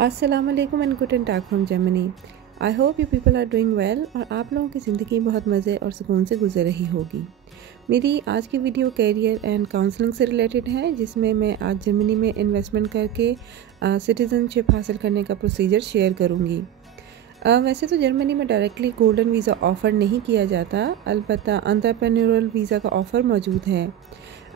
अस्सलामुअलैकुम and good टाक from Germany. I hope you people are doing well और आप लोगों की ज़िंदगी बहुत मज़े और सुकून से गुजर रही होगी। मेरी आज की वीडियो कैरियर एंड काउंसलिंग से रिलेटेड है, जिसमें मैं आज जर्मनी में इन्वेस्टमेंट करके सिटीज़नशिप हासिल करने का प्रोसीजर शेयर करूँगी। वैसे तो जर्मनी में डायरेक्टली गोल्डन वीज़ा ऑफ़र नहीं किया जाता, अलबत्ता एंटरप्रेन्योरल वीज़ा का ऑफ़र मौजूद है,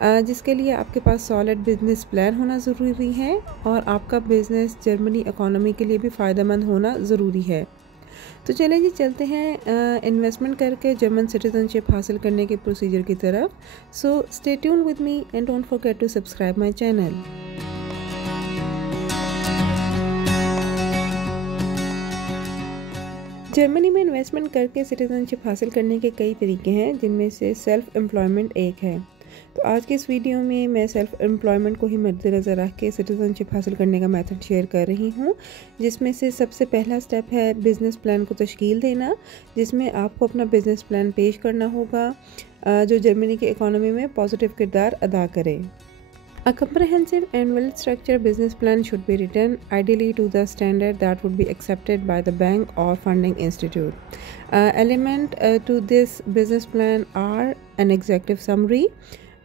जिसके लिए आपके पास सॉलिड बिजनेस प्लान होना ज़रूरी है और आपका बिज़नेस जर्मनी इकोनॉमी के लिए भी फ़ायदेमंद होना ज़रूरी है। तो चलें जी, चलते हैं इन्वेस्टमेंट करके जर्मन सिटीज़नशिप हासिल करने के प्रोसीजर की तरफ। So stay tuned with me and don't forget to subscribe my channel. Germany में इन्वेस्टमेंट करके सिटीज़नशिप हासिल करने के कई तरीके हैं, जिनमें से सेल्फ़ एम्प्लॉयमेंट एक है। तो आज के इस वीडियो में मैं सेल्फ़ एम्प्लॉयमेंट को ही मद्देनज़र रख के सिटीज़नशिप हासिल करने का मेथड शेयर कर रही हूँ, जिसमें से सबसे पहला स्टेप है बिज़नेस प्लान को तश्कील देना, जिसमें आपको अपना बिज़नेस प्लान पेश करना होगा जो जर्मनी की इकोनॉमी में पॉजिटिव किरदार अदा करे। A comprehensive and well-structured business plan should be written, ideally to the standard that would be accepted by the bank or funding institute. Element to this business plan are an executive summary,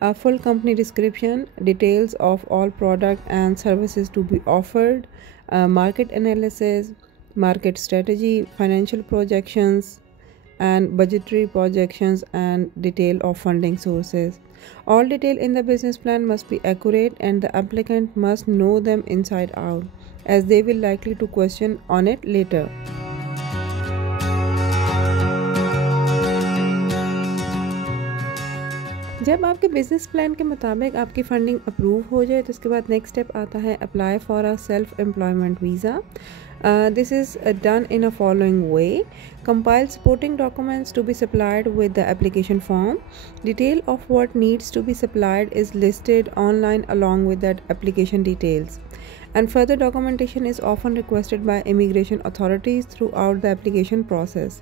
a full company description, details of all product and services to be offered, market analysis, market strategy, financial projections, and budgetary projections, and detail of funding sources. All detail in the business plan must be accurate and the applicant must know them inside out, as they will likely to question on it later. जब आपके business plan के मुताबिक आपकी funding approve हो जाए तो उसके बाद नेक्स्ट स्टेप आता है apply for a self employment visa. This is done in a following way. Compile supporting documents to be supplied with the application form. Detail of what needs to be supplied is listed online along with that application details. And further documentation is often requested by immigration authorities throughout the application process.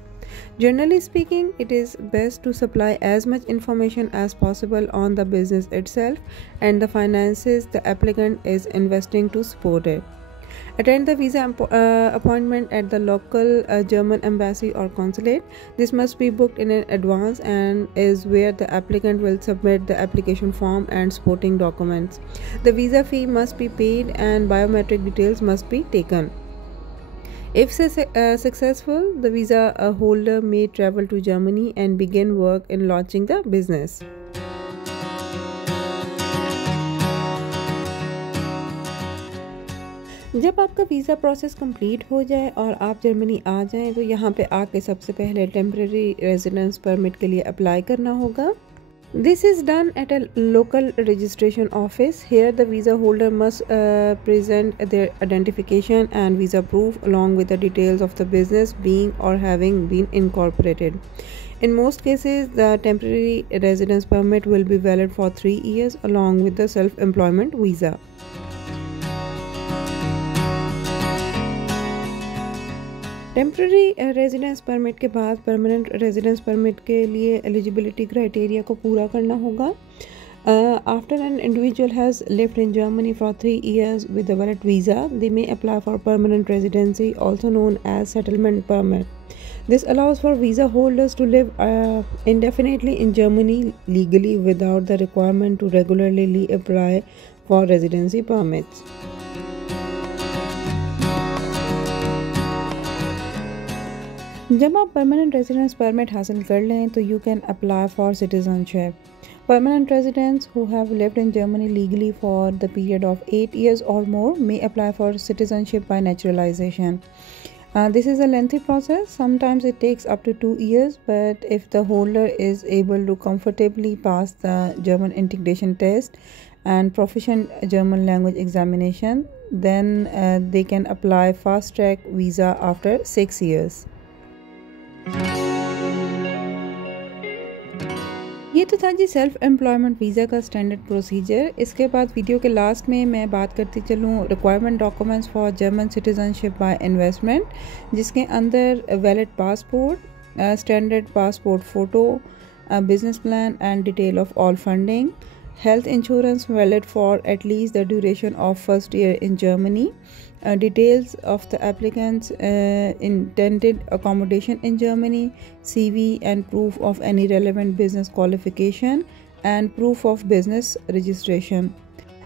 Generally speaking, it is best to supply as much information as possible on the business itself and the finances the applicant is investing to support it. Attend the visa appointment at the local German embassy or consulate. This must be booked in advance and is where the applicant will submit the application form and supporting documents. The visa fee must be paid and biometric details must be taken. If successful, the visa holder may travel to Germany and begin work in launching the business. जब आपका visa process complete हो जाए और आप जर्मनी आ जाएं तो यहाँ पे आके सबसे पहले टेम्परेरी रेजिडेंस परमिट के लिए अप्लाई करना होगा। This is done at a local registration office. Here the visa holder must present their identification and visa proof along with the details of the business being or having been incorporated. In most cases, the temporary residence permit will be valid for 3 years along with the self-employment visa. Temporary residence permit के बाद permanent residence permit के लिए eligibility criteria को पूरा करना होगा। After an individual has lived in Germany for 3 years with a valid visa, they may apply for permanent residency, also known as settlement permit. This allows for visa holders to live indefinitely in Germany legally without the requirement to regularly apply for residency permits. जब आप permanent residence permit हासिल कर लें तो you can apply for citizenship. Permanent residents who have lived in Germany legally for the period of 8 years or more may apply for citizenship by naturalization. This is a lengthy process. Sometimes it takes up to 2 years, but if the holder is able to comfortably pass the German integration test and proficient German language examination, then they can apply fast track visa after 6 years. ये तो था जी self employment visa का standard procedure. इसके बाद वीडियो के लास्ट में मैं बात करती चलूँ requirement documents for German citizenship by investment, जिसके अंदर valid passport, standard passport photo, business plan and detail of all funding, health insurance valid for at least the duration of first year in Germany, details of the applicant's intended accommodation in Germany, CV and proof of any relevant business qualification, and proof of business registration.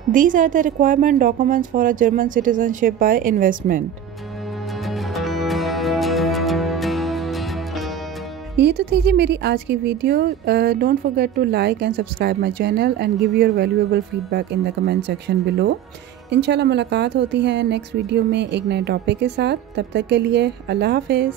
These are the requirement documents for a German citizenship by investment. ये तो थी जी मेरी आज की video. Don't forget to like and subscribe my channel and give your valuable feedback in the comment section below. इंशाल्लाह मुलाकात होती है नेक्स्ट वीडियो में एक नए टॉपिक के साथ. तब तक के लिए अल्लाह हाफिज़.